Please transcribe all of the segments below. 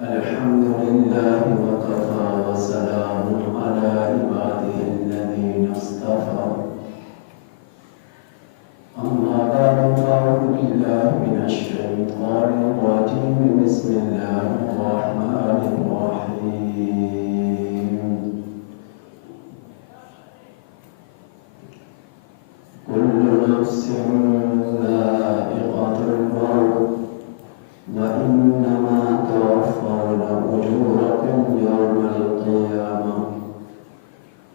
الحمد لله وكفى وسلام على عباده الذين اصطفى أما بعد فأعوذ بالله من الشيطان الرجيم بسم الله الرحمن الرحيم كل نفس ذائقة الموت وإنما توفون أجوركم يوم القيامة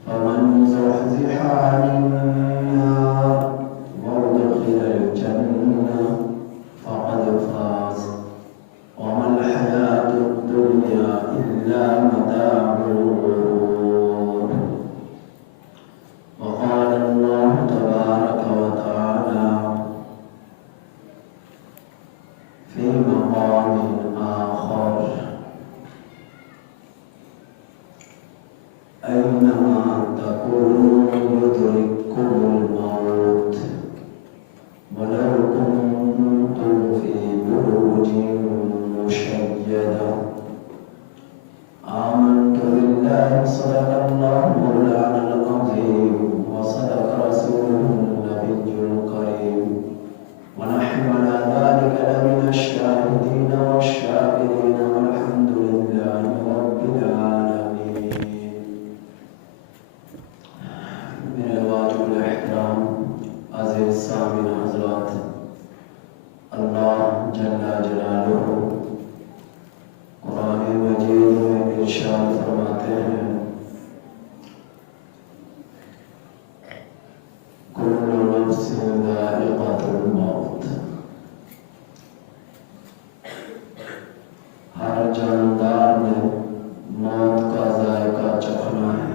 فمن زحزح عن النار وأدخل الجنة فقد فاز وما الحياة الدنيا إلا متاع الغرور. وقال الله تبارك وتعالى في مقام آخر أينما تكونوا يدرككم الموت ولو كنتم في بروج مشيدة. آمنت بالله صدق الله مولانا العظيم وصدق رسوله النبي الكريم ونحن على ذلك لمن الشاهدين والشاكرين والحمد لله رب العالمين. میرے واجب الاحترام عزیز سامعین حضرات، اللہ جل جلالہ قرآن مجید میں ارشاد فرماتے ہیں کل نفس ذائقۃ الموت، ہر جاندار نے موت کا ذائقہ چکھنا ہے،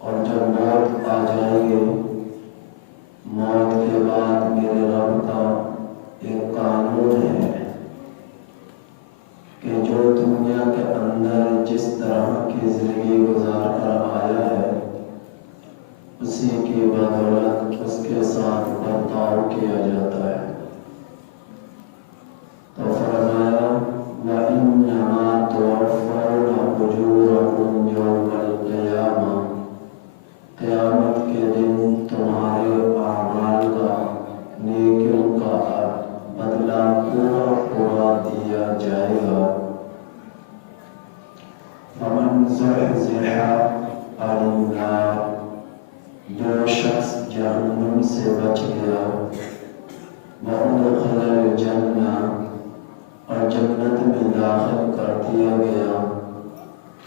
اور جب موت آ جائے گی، موت کے بعد میرے رب کا ایک قانون ہے کہ جو دنیا کے اندر جس طرح کی زندگی گزار کر آیا ہے اسی کی بدولت اس کے ساتھ برتاؤ کیا جاتا ہے۔ تو فرمایا وَإِنَّمَا تُوَفَّوْنَ أُجُورَكُمْ يَوْمَ الْقِيَامَةِ، قیامت کے دن تمہارے اعمال کا، نیکیوں کا بدلہ پورا پورا دیا جائے گا۔ فَمَنْ زُحْزِحَ عَنِ النَّارِ، جو شخص جہنم سے بچ گیا، وَأُدْخِلَ الْجَنَّةَ، اور جنت میں داخل کر دیا گیا،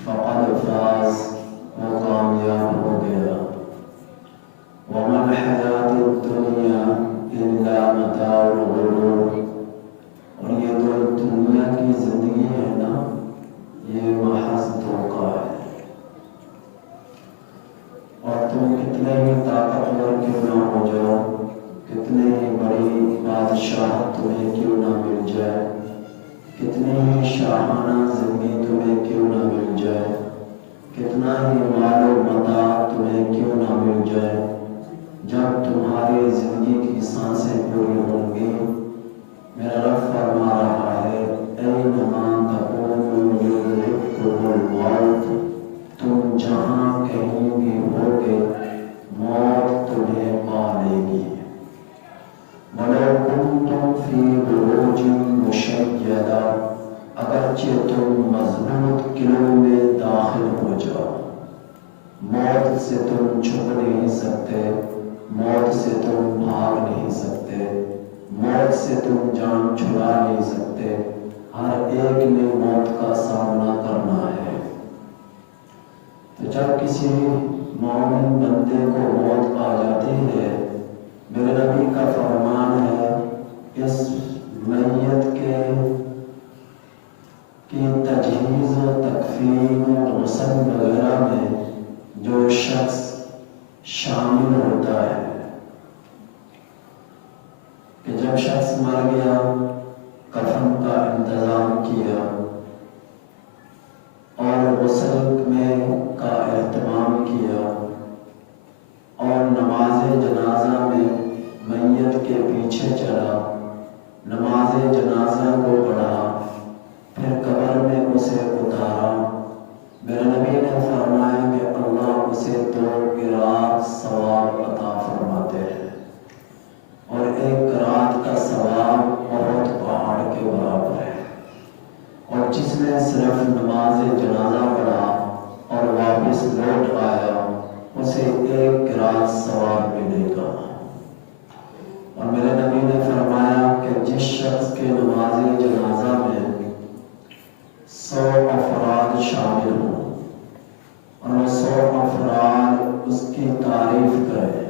فَقَدْ فَازَ، وہ کامیاب ہو گیا۔ وَمَا الْحَيَاةُ الدُّنْيَا إِلَّا مَتَاعُ الْغُرُورِ، اور یہ جو دنیا کی زندگی ہے نا، یہ محض دھوکہ ہے، اور تم کتنے ہی طاقتور کیوں نہ ہو جاؤ، کتنے ہی بڑی بادشاہ تمہیں کیوں نہ مل جائے، کتنی ہی شاہانہ زندگی تمہیں کیوں نہ مل جائے، کتنا ہی مال و متاع تمہیں کیوں نہ مل جائے، جب تمہاری زندگی کی سانسیں پوری ہوں گی، میرا رب فرما رہا ہے اینما تکونوا یدرککم الموت، تم جہاں کہیں بھی ہوگے موت تمہیں پا لے گی۔ وَلَوْ كُنْتُمْ فِي بُرُوجٍ مُشَيَّدَةٍ، اگرچہ تم مضبوط قلعوں میں داخل ہو جاؤ، موت سے تم چھپ نہیں سکتے، موت سے تم بھاگ نہیں سکتے، موت سے تم جان چھڑا نہیں سکتے، ہر ایک نے موت کا سامنا کرنا ہے۔ تو جب کسی مومن بندے کو موت آ جاتی ہے، میرے نبی کا فرمان ہے اس میت کی تجہیز و تکفین و غسل وغیرہ میں جو شخص شامل ہوتا ہے کہ جب شخص مر گیا، کفن کا انتظام کیا اور غسل میں کا اہتمام کیا اور نماز جنازہ میں میت کے پیچھے چلا، نماز جنازہ کو پڑھا، پھر قبر میں اسے اتارا، میرے نبی نے فرمایا کہ اللہ اسے 2 قرات ثواب عطا فرماتے ہیں، اور 1 قرات کا ثواب بہت پہاڑ کے برابر ہے، اور جس نے صرف نماز جنازہ پڑھا اور واپس لوٹ آیا اسے 1 قرات ثواب ملے گا۔ اور میرے نبی نے فرمایا کہ جس شخص کے نماز جنازہ میں 100 افراد شامل ہوں اور وہ 100 افراد اس کی تعریف کرے،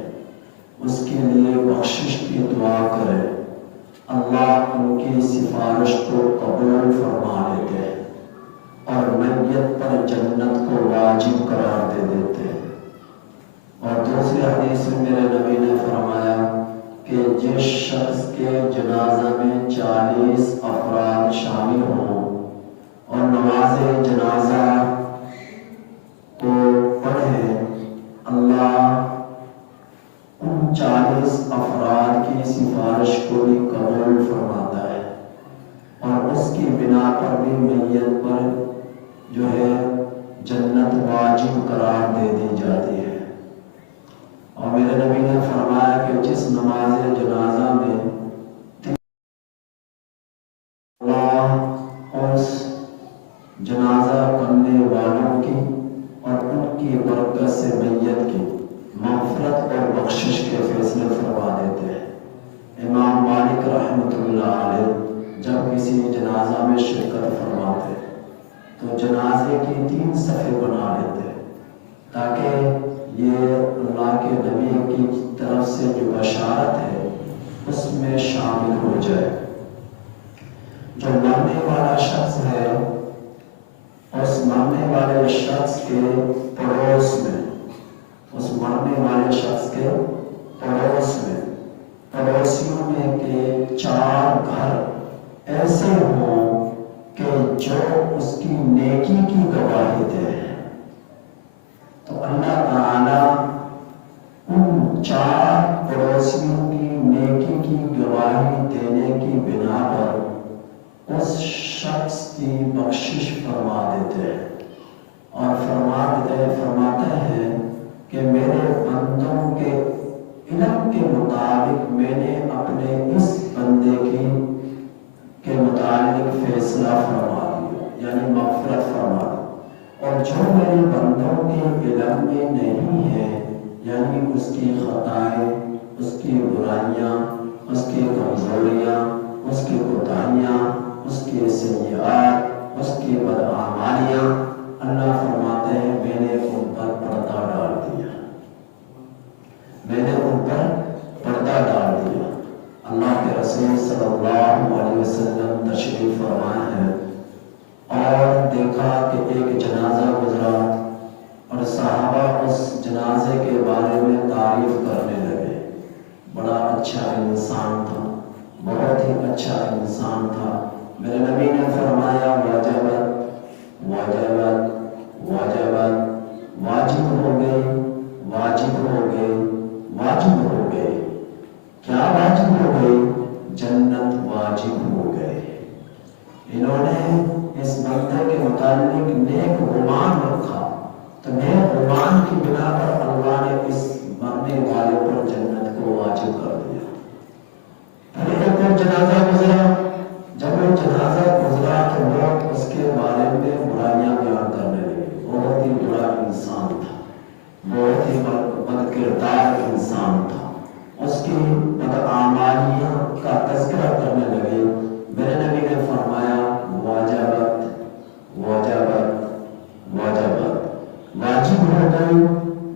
اس کے لیے بخشش کی دعا کرے، اللہ ان کی سفارش کو قبول فرما لیتے ہیں اور میت پر جنت کو واجب قرار دے دیتے ہیں۔ اور دوسری حدیث میں میرے نبی نے فرمایا کہ جس شخص کے جنازہ میں 40 افراد شامل ہوں اور نماز جنازہ کو پڑھے، اللہ ان 40 افراد کی سفارش کو بھی قبول فرماتا ہے، اور اس کی بنا پر بھی میت پر جو ہے جنت واجب قرار دے دی جاتی ہے۔ اور میرے نبی نے فرمایا کہ جس نماز جنازہ میں اللہ اس جنازہ پڑھنے والوں کی اور ان کی برکت سے میت کی مغفرت اور بخشش کے فیصلے فرما دیتے ہیں۔ امام مالک رحمۃ اللہ علیہ جب کسی جنازہ میں شرکت فرماتے تو جنازے کی 3 صفیں بنا لیتے تاکہ یہ اللہ کے نبی کی طرف سے جو بشارت ہے اس میں شامل ہو جائے۔ جو مرنے والا شخص ہے اس مرنے والے شخص کے پڑوس میں، اس مرنے والے شخص کے پڑوس میں، پڑوسیوں میں کے 4 گھر ایسے ہوں کہ جو اس کی نیکی کی گواہی دے، تو اللہ تعالی ان 4 پڑوسیوں کی نیکی کی گواہی دینے کی بنا پر اس شخص کی بخشش فرما دیتے ہیں، اور فرماتے ہیں کہ میرے بندوں کے علم کے مطابق میں نے اپنے اس بندے کے متعلق فیصلہ فرما دیا، یعنی مغفرت فرما دی، اور جو میرے بندوں کے علم میں نہیں ہے، یعنی اس کی خطائیں، اس کی برائیاں، اس کی کمزوریاں، اس کی کوتاہیاں، اس کی سیئات، اس کی بدعمالیاں، اللہ فرماتے ہیں میں نے ان پر پردہ ڈال دیا، میں نے ان پر پردہ ڈال دیا۔ اللہ کے رسول صلی اللہ علیہ وسلم تشریف فرمائے ہیں اور دیکھا کہ ایک جنازہ گزرا اور صحابہ اس جنازے کے بارے میں تعریف کرنے لگے، بڑا اچھا انسان تھا، بہت ہی اچھا انسان تھا۔ میرے نبی نے فرمایا واجبت واجبت واجبت، واجب ہو گئی، واجب ہو گئی، واجب ہو گئی۔ کیا واجب ہو گئی؟ جنت واجب ہو گئی۔ انہوں نے اس بندے کے متعلق نیک گمان رکھا، تو نیک گمان کی بنا پر اللہ نے اس مرنے والے پر جنت کو واجب کر دیا۔ پھر ایک اور جنازہ گزرا، جب وہ جنازہ گزرا تو لوگ اس کے بارے میں برائیاں بیان کرنے لگے، بہت ہی برا انسان تھا، بہت ہی بد کردار انسان تھا، اس کی بدعمالیاں کا تذکرہ کرنے لگے۔ میرے نبی نے فرمایا واجبت واجبت واجبت، واجب ہو گئی،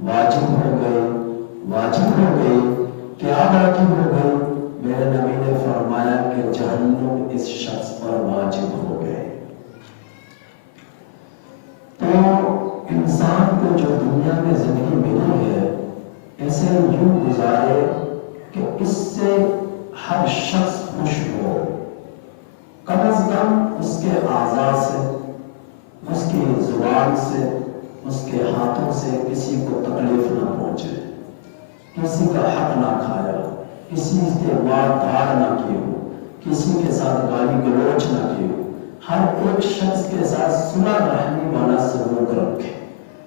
واجب ہو گئی، واجب ہو گئی۔ کیا واجب ہو گئی؟ میرے نبی نے فرمایا کہ جہنم اس شخص پر واجب ہو گئے۔ تو انسان کو جو دنیا میں زندگی ملی ہے اسے یوں گزارے کہ اس سے ہر شخص خوش ہو، کم از کم اس کے اعضاء سے، اس کی زبان سے، اس کے ہاتھوں سے کسی کو تکلیف نہ پہنچے، کسی کا حق نہ کھایا، کسی کے بات دھار نہ کی ہو، کسی کے ساتھ گالی گلوچ نہ کیے، ہر ایک شخص کے ساتھ صلح رحمی والا سلوک رکھے،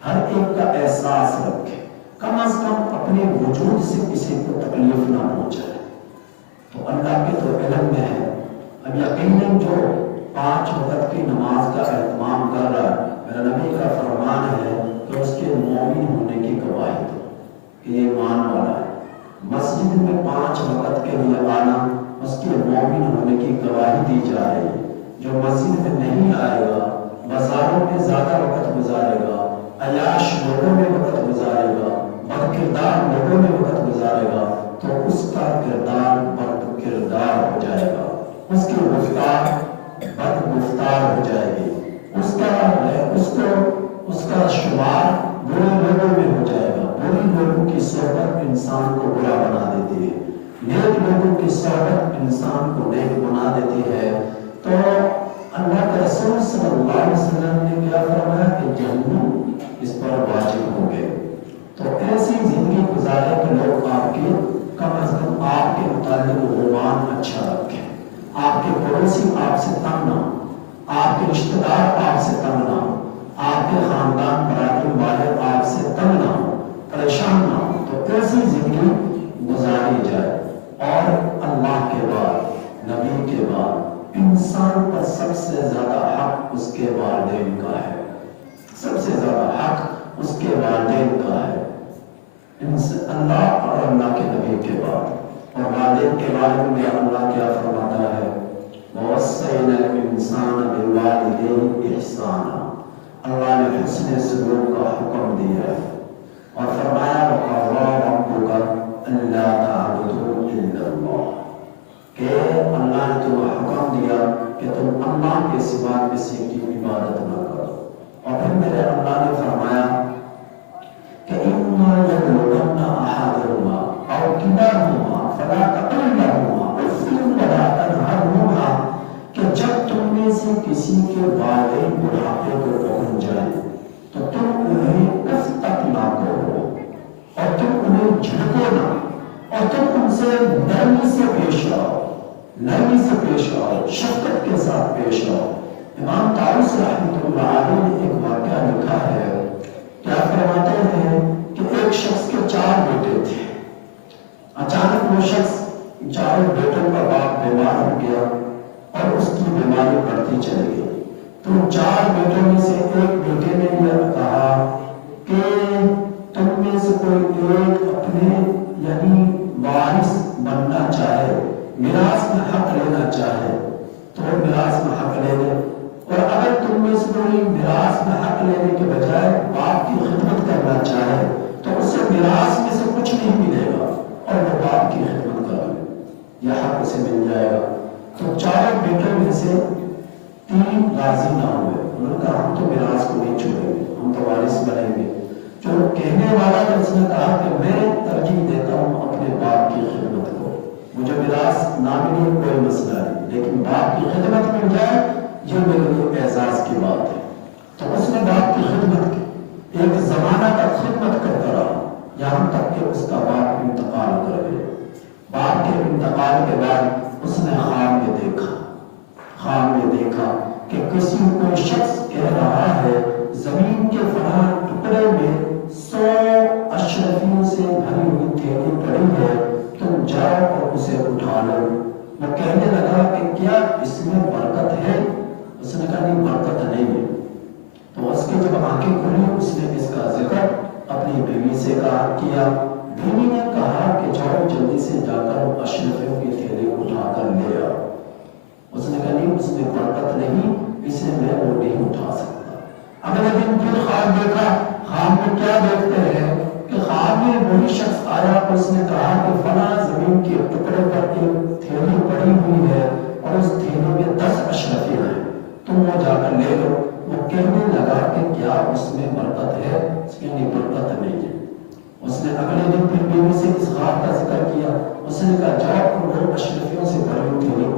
ہر ایک کا احساس رکھے، کم از کم اپنے وجود سے کسی کو تکلیف نہ پہنچائے۔ تو اللہ کے تو علم میں ہے، اب یقیناً جو 5 وقت کی نماز کا اہتمام کر رہا ہے، میرا نبی کا فرمان ہے کہ اس کے مومن ہونے کی گواہی دو کہ یہ ایمان والا ہے۔ مسجد میں 5 وقت کے لیے آنا اس کے مومن ہونے کی گواہی دی جا رہی ہے۔ جو مسجد میں نہیں آئے گا، بازاروں میں زیادہ وقت گزارے گا، عیاش لوگوں میں وقت گزارے گا، بد کردار لوگوں میں وقت گزارے گا، تو اس کا کردار بد کردار ہو جائے گا، اس کی گفتار بد گفتار ہو جائے گی، اس کا شمار برے لوگوں میں ہو جائے گا۔ بری لوگوں کی صحبت انسان کو برا بنا دیتی ہے، نیک لوگوں کی صحبت انسان کو نیک بنا دیتی ہے۔ تو اللہ کے رسول صلی اللہ علیہ وسلم نے کیا فرمایا کہ جہنم اس پر واجب ہو گئے۔ تو ایسی زندگی گزارے کہ لوگ آپ کے کم از کم آپ کے متعلق گمان اچھا رکھیں، آپ کے پڑوسی آپ سے تنگ نہ ہو، آپ کے رشتہ دار آپ سے تنگ نہ ہو، آپ کے خاندان برادری والے آپ سے تنگ نہ ہو، پریشان نہ ہو۔ تو ایسی زندگی گزاری جائے۔ اور اللہ کے بعد، نبی کے بعد انسان پر سب سے زیادہ حق اس کے والدین کا ہے، سب سے زیادہ حق اس کے والدین کا ہے، اللہ اور اللہ کے نبی کے بعد۔ اور والدین کے بارے میں اللہ کیا فرماتا ہے؟ وَوَصَّيْنَا الْإِنسَانَ بِوَالِدَيْهِ إِحْسَانًا، اللہ نے حسن سلوک کا حکم دیا ہے اور فرمایا وَقَضَىٰ رَبُّكَ أَلَّا تَعْبُدُوا إِلَّا اللَّهَ، کہ اللہ نے تمہیں حکم دیا کہ تم اللہ کے سوا کسی کی عبادت نہ کرو۔ اور پھر میرے اللہ نے فرمایا کہ إِمَّا يَبْلُغَنَّ أَحَدُهُمَا أَوْ كِلَاهُمَا فَلَا تَقُل لَّهُمَا أُفٍّ وَلَا تَنْهَرْهُمَا، کہ جب تم میں سے کسی کے والدین بڑھاپے کو پہنچ جائیں تو تم انہیں اف تک نہ کہو اور تم انہیں جھڑکو نہ، اور تم ان سے نرمی سے پیش آؤ، نرمی سے پیش آؤ، شفقت کے ساتھ پیش آؤ۔ امام طاؤس رحمۃ اللہ علیہ نے ایک واقعہ لکھا ہے، کیا فرماتے ہیں کہ ایک شخص کے 4 بیٹے تھے، اچانک وہ شخص 4 بیٹوں کا باپ بیمار ہو گیا اور اس کی بیماری بڑھتی چلی گئی۔ تو 4 بیٹوں میں سے ایک بیٹے نے یہ کہا کہ تم میں سے کوئی ایک اپنے یعنی وارث بننا چاہے، میراث میں حق لینا چاہے تو میراث میں حق لے لے، اور اگر تم میں سے کوئی میراث میں حق لینے کے بجائے باپ کی خدمت کرنا چاہے تو اسے میراث میں سے کچھ نہیں ملے گا اور وہ باپ کی خدمت کر لے، یہ حق اسے مل جائے گا۔ تو 4 بیٹوں میں سے 3 راضی نہ ہوئے، انہوں نے کہا ہم تو میراث کو نہیں چھوڑیں گے، ہم تو وارث بنیں گے۔ جو کہنے والا تھا اس نے کہا کہ میں ترجیح دیتا ہوں اپنے باپ کی خدمت کو، مجھے میراث نہ ملے کوئی مسئلہ نہیں، لیکن باپ کی خدمت مل جائے یہ میرے لیے اعزاز کی بات ہے۔ تو اس نے باپ کی خدمت کی، ایک زمانہ تک خدمت کرتا رہا، یہاں تک کہ اس کا باپ انتقال کر گئے۔ باپ کے انتقال کے بعد اس نے خواب میں دیکھا کہ کسی کوئی شخص کہہ رہا ہے زمین کے فلاں ٹکڑے میں 100 اشرفیوں سے بھری ہوئی تھیلی پڑی ہے، تم جاؤ اور اسے اٹھا لو۔ وہ کہنے لگا کہ کیا اس میں برکت ہے؟ اس نے کہا نہیں، برکت نہیں ہے۔ تو اس کی جب آنکھیں کھلی اس نے اس کا ذکر اپنی بیوی سے کیا۔ بیوی نے کہا کہ جاؤ جلدی سے جا کر وہ اشرفیوں کی تھیلی اٹھا کر لے آؤ۔ اس نے کہا نہیں، اس میں برکت نہیں، اسے میں وہ نہیں اٹھا سکتا۔ اگلے دن پھر خواب دیکھا، خواب میں کیا دیکھتے ہیں کہ خواب میں وہی شخص آیا، اس نے کہا کہ فلاں زمین کے ٹکڑے پر ایک تھیلی پڑی ہوئی ہے اور اس تھیلی میں 10 اشرفیاں ہیں، تم وہ جا کر لے لو۔ وہ کہنے لگا کہ کیا اس میں برکت ہے؟ اس کی نہیں، برکت نہیں ہے۔ اس نے اگلے دن پھر بیوی سے اس خواب کا ذکر کیا، اس نے کہا جاؤ اور وہ اشرفیوں سے بھری ہوئی تھیلی